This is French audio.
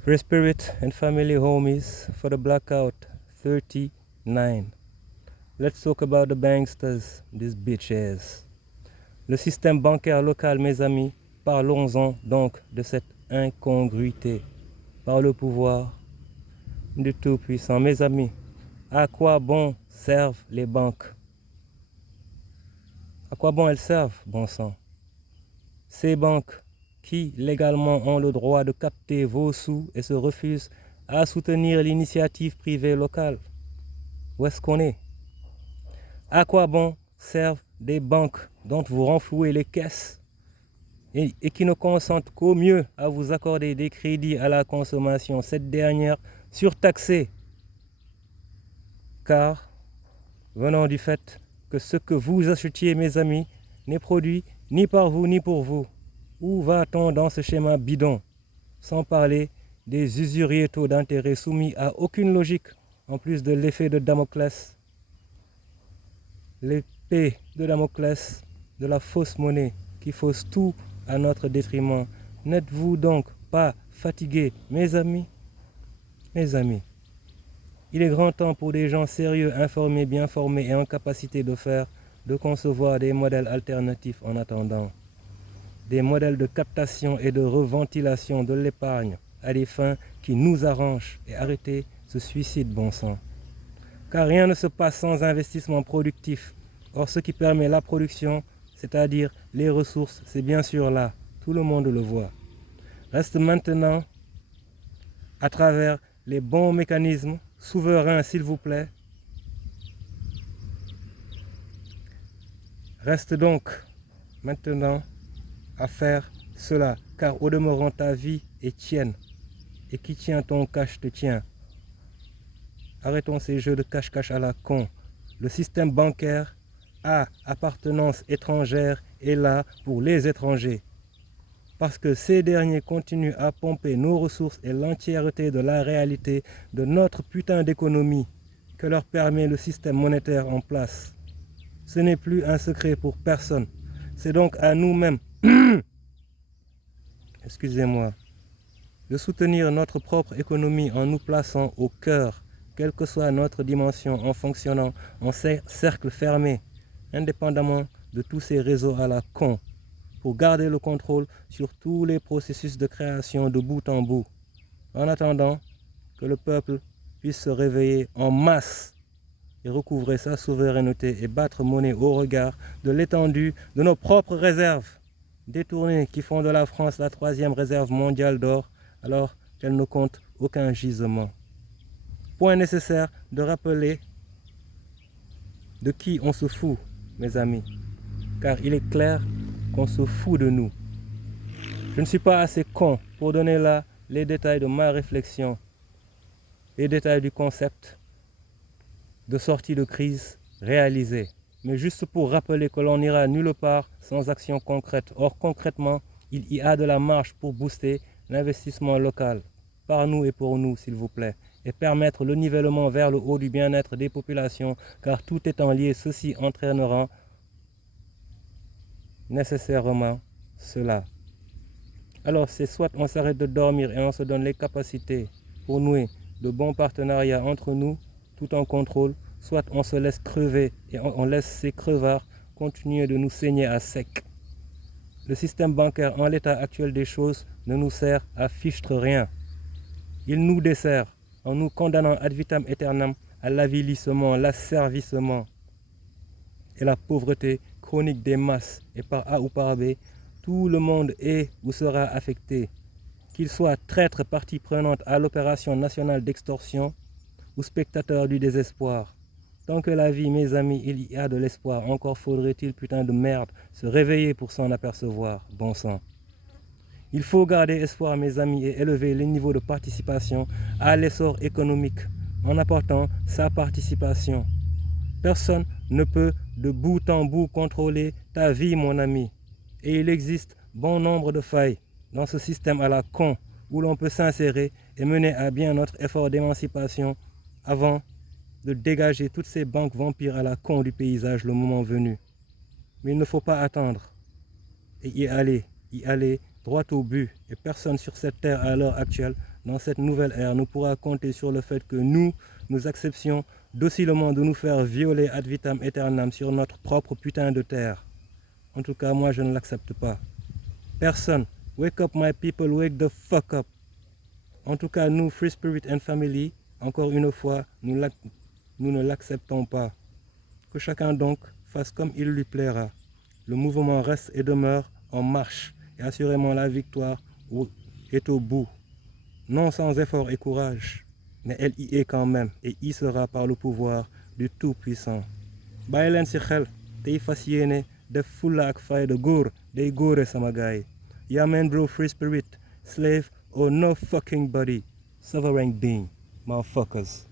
Free Spirit and family homies for the Blackout 39. Let's talk about the banksters, these bitches. Le système bancaire local, mes amis, parlons-en donc de cette incongruité. Par le pouvoir du Tout-Puissant. Mes amis, à quoi bon servent les banques? À quoi bon elles servent, bon sang? Ces banques qui légalement ont le droit de capter vos sous et se refusent à soutenir l'initiative privée locale. Où est-ce qu'on est? À quoi bon servent des banques dont vous renflouez les caisses et qui ne consentent qu'au mieux à vous accorder des crédits à la consommation, cette dernière surtaxée? Car, venant du fait que ce que vous achetiez, mes amis, n'est produit ni par vous ni pour vous. Où va-t-on dans ce schéma bidon? Sans parler des usuriers taux d'intérêt soumis à aucune logique, en plus de l'effet de Damoclès. L'épée de Damoclès de la fausse monnaie qui fausse tout à notre détriment. N'êtes-vous donc pas fatigués, mes amis? Mes amis, il est grand temps pour des gens sérieux, informés, bien formés et en capacité de concevoir des modèles alternatifs en attendant. Des modèles de captation et de reventilation de l'épargne à des fins qui nous arrangent et arrêter ce suicide, bon sang. Car rien ne se passe sans investissement productif. Or, ce qui permet la production, c'est-à-dire les ressources, c'est bien sûr là. Tout le monde le voit. Reste maintenant, à travers les bons mécanismes, souverains s'il vous plaît, reste donc maintenant à faire cela, car au demeurant ta vie est tienne, et qui tient ton cash te tient. Arrêtons ces jeux de cache-cache à la con. Le système bancaire à appartenance étrangère est là pour les étrangers. Parce que ces derniers continuent à pomper nos ressources et l'entièreté de la réalité de notre putain d'économie que leur permet le système monétaire en place. Ce n'est plus un secret pour personne. C'est donc à nous-mêmes, excusez-moi, de soutenir notre propre économie en nous plaçant au cœur, quelle que soit notre dimension, en fonctionnant en cercle fermé, indépendamment de tous ces réseaux à la con, pour garder le contrôle sur tous les processus de création de bout en bout, en attendant que le peuple puisse se réveiller en masse et recouvrer sa souveraineté et battre monnaie au regard de l'étendue de nos propres réserves, détournées qui font de la France la 3e réserve mondiale d'or, alors qu'elle ne compte aucun gisement. Point nécessaire de rappeler de qui on se fout, mes amis, car il est clair qu'on se fout de nous. Je ne suis pas assez con pour donner là les détails de ma réflexion, les détails du concept de sortie de crise réalisée, mais juste pour rappeler que l'on n'ira nulle part sans action concrète. Or, concrètement, il y a de la marge pour booster l'investissement local, par nous et pour nous, s'il vous plaît, et permettre le nivellement vers le haut du bien-être des populations, car tout étant lié, ceci entraînera nécessairement cela. Alors c'est soit on s'arrête de dormir et on se donne les capacités pour nouer de bons partenariats entre nous, tout en contrôle, soit on se laisse crever et on laisse ces crevards continuer de nous saigner à sec. Le système bancaire en l'état actuel des choses ne nous sert à fichtre rien. Il nous dessert en nous condamnant ad vitam aeternam à l'avilissement, l'asservissement et la pauvreté chronique des masses, et par A ou par B, tout le monde est ou sera affecté, qu'il soit traître partie prenante à l'opération nationale d'extorsion ou spectateur du désespoir. Tant que la vie, mes amis, il y a de l'espoir, encore faudrait-il, putain de merde, se réveiller pour s'en apercevoir, bon sang. Il faut garder espoir, mes amis, et élever les niveaux de participation à l'essor économique en apportant sa participation. Personne ne peut de bout en bout contrôler ta vie, mon ami. Et il existe bon nombre de failles dans ce système à la con où l'on peut s'insérer et mener à bien notre effort d'émancipation avant de dégager toutes ces banques vampires à la con du paysage le moment venu. Mais il ne faut pas attendre et y aller droit au but. Et personne sur cette terre à l'heure actuelle dans cette nouvelle ère ne pourra compter sur le fait que nous acceptions docilement de nous faire violer ad vitam aeternam sur notre propre putain de terre. En tout cas, moi, je ne l'accepte pas. Personne. Wake up, my people, wake the fuck up. En tout cas, nous, Free Spirit and Family, encore une fois, nous ne l'acceptons pas. Que chacun donc fasse comme il lui plaira. Le mouvement reste et demeure en marche, et assurément la victoire est au bout. Non sans effort et courage, mais elle y est quand même, et y sera par le pouvoir du Tout-Puissant. Bàyyi leen ci xel tey fas yéene def fulla ak fayda góor day góore sama gaay. Yeah man bro, Free Spirit, slave or no fucking body, sovereign being, motherfuckers.